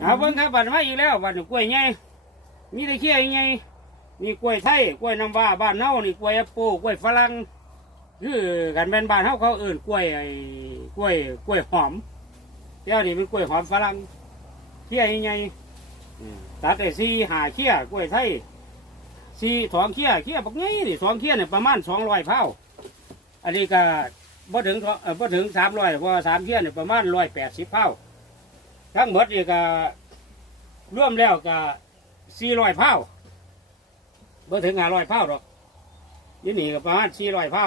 เอาเบิ่งครับบัดมาอีกแล้วบัดนี้กล้วยใหญ่มีแต่เขี้ยใหญ่นี่กล้วยไทยกล้วยน้ำว้าบ้านเฮานี่กล้วยแอปเปิลกล้วยฝรั่งคือกันแม่นบ้านเฮาเขาเอิ้นกล้วยไอ้กล้วยกล้วยหอมเดี๋ยวนี้เป็นกล้วยหอมฝรั่งเขี้ยใหญ่อืมตัดได้สี่หาเขี้ยกล้วยไทยสี่สองเขี้ยเขี้ยบักใหญ่นี่สองเขี้ยเนี่ยประมาณสองร้อยเผาอันนี้ก็บ่ถึงเอ่อบ่ถึงสามร้อยเพราะสามเขี้ยเนี่ยประมาณร้อยแปดสิบเผา ทั้งหมดนี่ก็รวมแล้วก็สี่ร้อยเผาเบ่ถึงห้าร้อยเผาหรอกยี่นี่ก็ประมาณสี่ร้อยเผา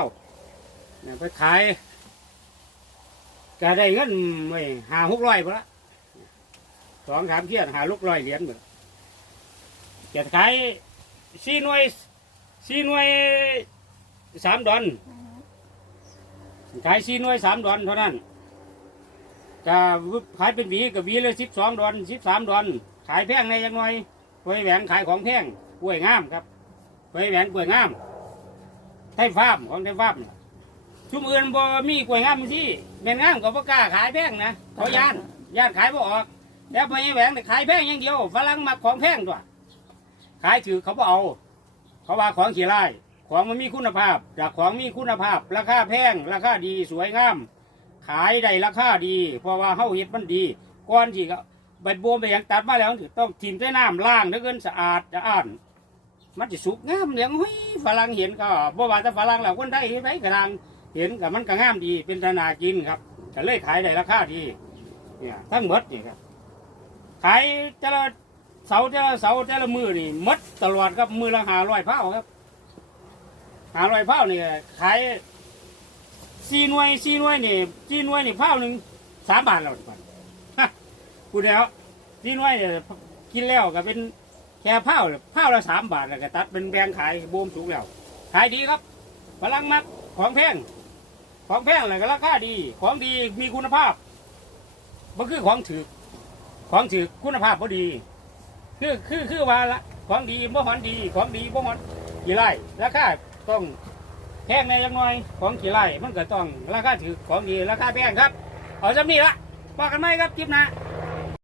ไปขายก็ได้เงินไม่หาหกร้อยพละสองสามเที่ยนหาลูกร้อยเหรียญหมดจะขายสี่หน่วยสี่หน่วยสามดอนขายสี่หน่วยสามดอนเท่านั้น ก็ขายเป็นหวีกับหวีเลยสิบสองดอนสิบสามดอน ขายแพงในยังน่อยกล้วยแหวงขายของแพงกล้วยงามครับกล้วยแหวงกล้วยงามไทยฟาร์มของไทยฟาร์มชุมอื่นบ่มีกล้วยงามสิแม่นงามก็บ่กล้าขายแพงนะเขาย่านย่านขายบ่ออกแล้วไปแหวงขายแพงอย่างเดียวฝรั่งมาของแพงตัวยขายถือเขาบ่เอา เขาว่าของขี้ไล่ของมันมีคุณภาพจากของมีคุณภาพ ราคาแพงราคาดีสวยงาม ขายได้ราคาดี เพราะว่าเฮาเฮ็ดมันดีก่อนที่ก็ใบบัวไปอย่างตัดมาแล้วต้องทิ่มใส่น้ำล้างถ้าเกินสะอาดจะอ่าน มันจะสุกงามอย่างเฮ้ยฝรั่งเห็นก็บ่ว่าแต่ฝรั่งแล้วคนไทยเห็นไหมกระดังเห็นกับมันก็งามดีเป็นธนากินครับก็เลยขายได้ราคาดีเนี่ยทั้งหมดนี่ครับขายแต่ละเสาแต่ละเสาแต่ละมือนี่หมดตลอดครับมือละหาร้อยเผาครับหาร้อยเผานี่ขาย สี่หน่วยสี่หน่วยนี่สี่หน่วยนี่เผาหนึ่งสามบาทแล้วทุกคนฮะพูดแล้วสี่หน่วยเนี่ยกินแล้วก็เป็นแค่เผาเนี่ยเผาละสามบาทแล้วก็ตัดเป็นแบงขายบูมสูงแล้วขายดีครับพลังมักของแพงของแพงเลยก็ราคาดี ของดีมีคุณภาพมันคือของถือของถือคุณภาพพอดี คือคือคือว่าละของดีบ่หอนดี ของดีบ่หอนกี่ไรราคาต้อง แพงในยังน้อยของขี่ไล่มันก็ต้องราคาถือของดีราคาแพงครับ เอาจำนี้ละว่ากันไหมครับคลิปนะ